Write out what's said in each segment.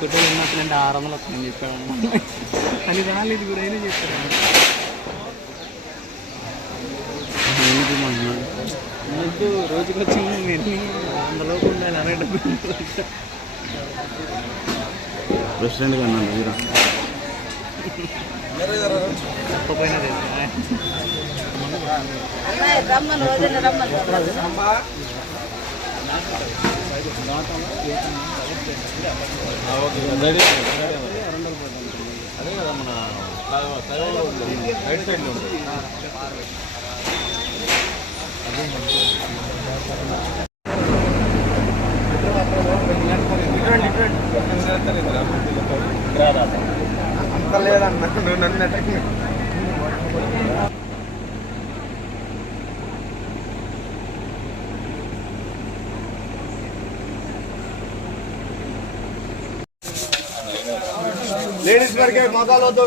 Petrol ఉన్నట్లంటే 600 వస్తుందని చెప్పాడు. అది రాలేదు కూడా అయినా చెప్పాడు. వద్దు రోజుకి వచ్చి మీరు 100 ఉండాలి 60 ప్రెసిడెంట్గా అన్నాను వీరా తప్పపోయినా అదే కదా మన రైట్ సైడ్లో ఉంటుంది. అంత లేదన్న నువ్వు నన్ను లేడీస్ వరకే మగాలు వద్దు.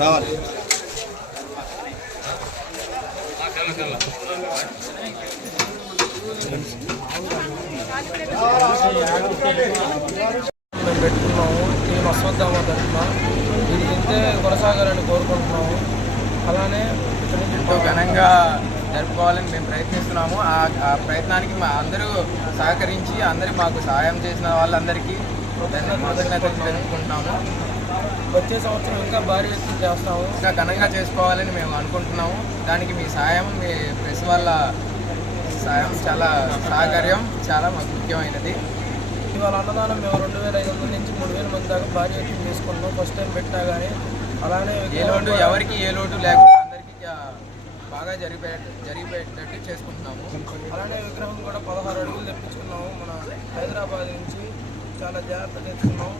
రావాలి మేము పెట్టుకున్నాము. ఈ మసోద్దామా తరఫున ఇది ఇంతే కొనసాగాలని కోరుకుంటున్నాము. అలానే ఎంతో ఘనంగా జరుపుకోవాలని మేము ప్రయత్నిస్తున్నాము. ఆ ప్రయత్నానికి మా అందరూ సహకరించి అందరూ మాకు సహాయం చేసిన వాళ్ళందరికీ కృతజ్ఞతలు తెలుపుకుంటున్నాము. వచ్చే సంవత్సరం ఇంకా భారీ ఎత్తున చేస్తాము. ఇంకా ఘనంగా చేసుకోవాలని మేము అనుకుంటున్నాము. దానికి మీ సహాయం, మీ ప్రెస్ వాళ్ళ సహాయం చాలా సహకార్యం చాలా మాకు ముఖ్యమైనది. ఇవాళ అన్నదానం మేము 2500 నుంచి 3000 మంది దాకా భారీ ఎత్తున చేసుకుంటాం. ఫస్ట్ టైం పెట్టా కానీ అలానే ఎవరికి ఏ లోటు లేకుండా అందరికీ బాగా జరిగిపోయేటట్టు చేసుకుంటున్నాము. అలానే విగ్రహం కూడా 16 అడుగులు తెప్పించుకున్నాము. మన హైదరాబాద్ నుంచి చాలా జాగ్రత్త తెచ్చుకున్నాము.